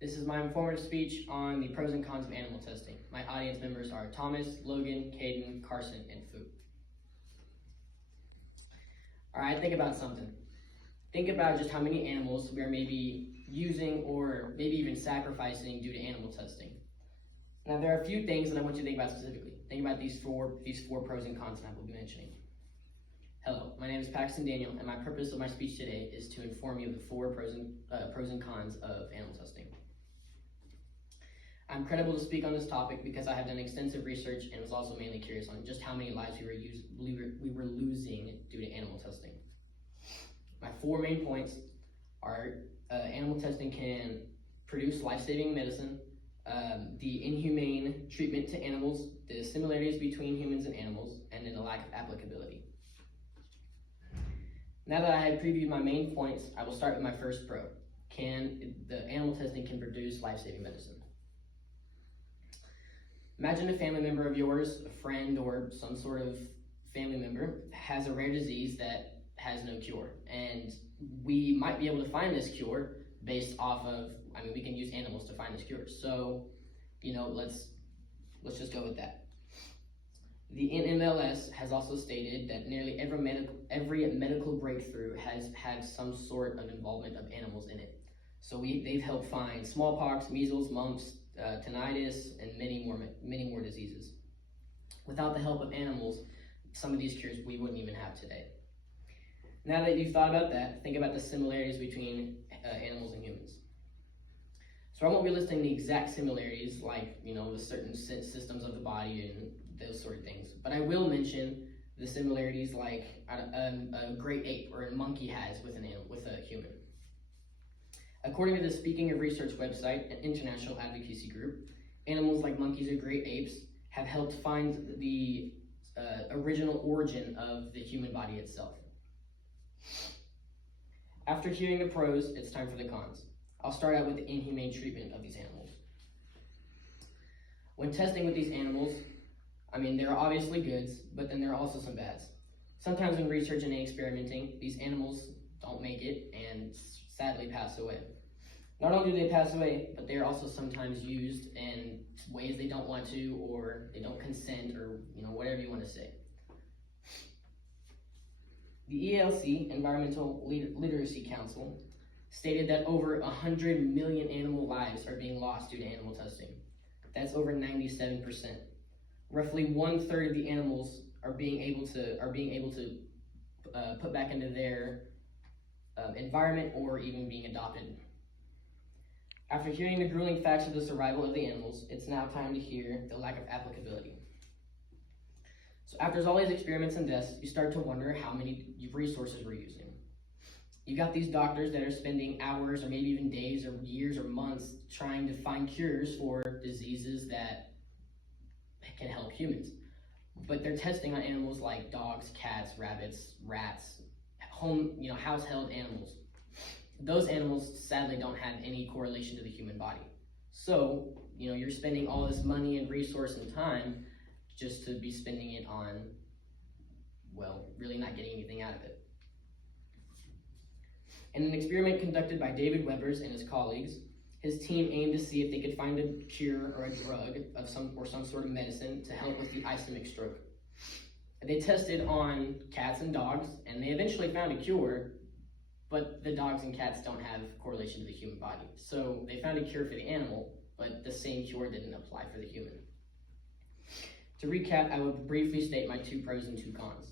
This is my informative speech on the pros and cons of animal testing. My audience members are Thomas, Logan, Caden, Carson, and Fu. Alright, think about something. Think about just how many animals we are maybe using or maybe even sacrificing due to animal testing. Now there are a few things that I want you to think about specifically. Think about these four pros and cons that I will be mentioning. Hello, my name is Paxton Daniel, and my purpose of my speech today is to inform you of the four pros and cons of animal testing. I'm credible to speak on this topic because I have done extensive research and was also mainly curious on just how many lives we were losing due to animal testing. My four main points are animal testing can produce life-saving medicine, the inhumane treatment to animals, the similarities between humans and animals, and then the lack of applicability. Now that I have previewed my main points, I will start with my first pro. The animal testing can produce life-saving medicine. Imagine a family member of yours, a friend, or some sort of family member has a rare disease that has no cure. And we might be able to find this cure based off of, we can use animals to find this cure. So, let's just go with that. The NMLS has also stated that nearly every medical breakthrough has had some sort of involvement of animals in it. So they've helped find smallpox, measles, mumps, tinnitus, and many more diseases. Without the help of animals, some of these cures we wouldn't even have today. Now that you've thought about that, think about the similarities between animals and humans. So I won't be listing the exact similarities like, the certain systems of the body and those sort of things, but I will mention the similarities like a great ape or a monkey has with a human. According to the Speaking of Research website, an international advocacy group, animals like monkeys or great apes have helped find the original origin of the human body itself. After hearing the pros, it's time for the cons. I'll start out with the inhumane treatment of these animals. When testing with these animals, there are obviously goods, but then there are also some bads. Sometimes when researching and experimenting, these animals don't make it and sadly pass away. Not only do they pass away, but they are also sometimes used in ways they don't want to, or they don't consent, or whatever you want to say. The ELC, Environmental Literacy Council, stated that over 100 million animal lives are being lost due to animal testing. That's over 97%. Roughly 1/3 of the animals are being able to put back into their environment or even being adopted. After hearing the grueling facts of the survival of the animals, it's now time to hear the lack of applicability. So after all these experiments and deaths, you start to wonder how many resources we're using. You got these doctors that are spending hours or maybe even days or years or months trying to find cures for diseases that can help humans. But they're testing on animals like dogs, cats, rabbits, rats, house-held animals. Those animals sadly don't have any correlation to the human body. So, you're spending all this money and resource and time just to be spending it on, really not getting anything out of it. In an experiment conducted by David Webers and his colleagues, his team aimed to see if they could find a cure or a drug of some sort of medicine to help with the ischemic stroke. They tested on cats and dogs, and they eventually found a cure, but the dogs and cats don't have correlation to the human body. So they found a cure for the animal, but the same cure didn't apply for the human. To recap, I will briefly state my two pros and two cons.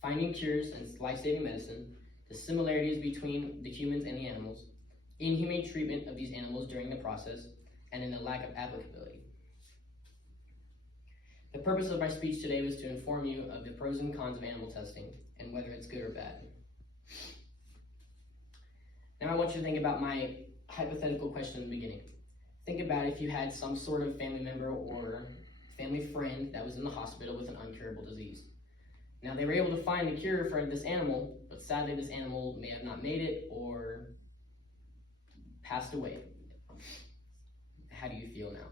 Finding cures and life-saving medicine, the similarities between the humans and the animals, inhumane treatment of these animals during the process, and then the lack of applicability. The purpose of my speech today was to inform you of the pros and cons of animal testing and whether it's good or bad. Now I want you to think about my hypothetical question in the beginning. Think about if you had some sort of family member or family friend that was in the hospital with an incurable disease. Now they were able to find a cure for this animal, but sadly this animal may have not made it or passed away. How do you feel now?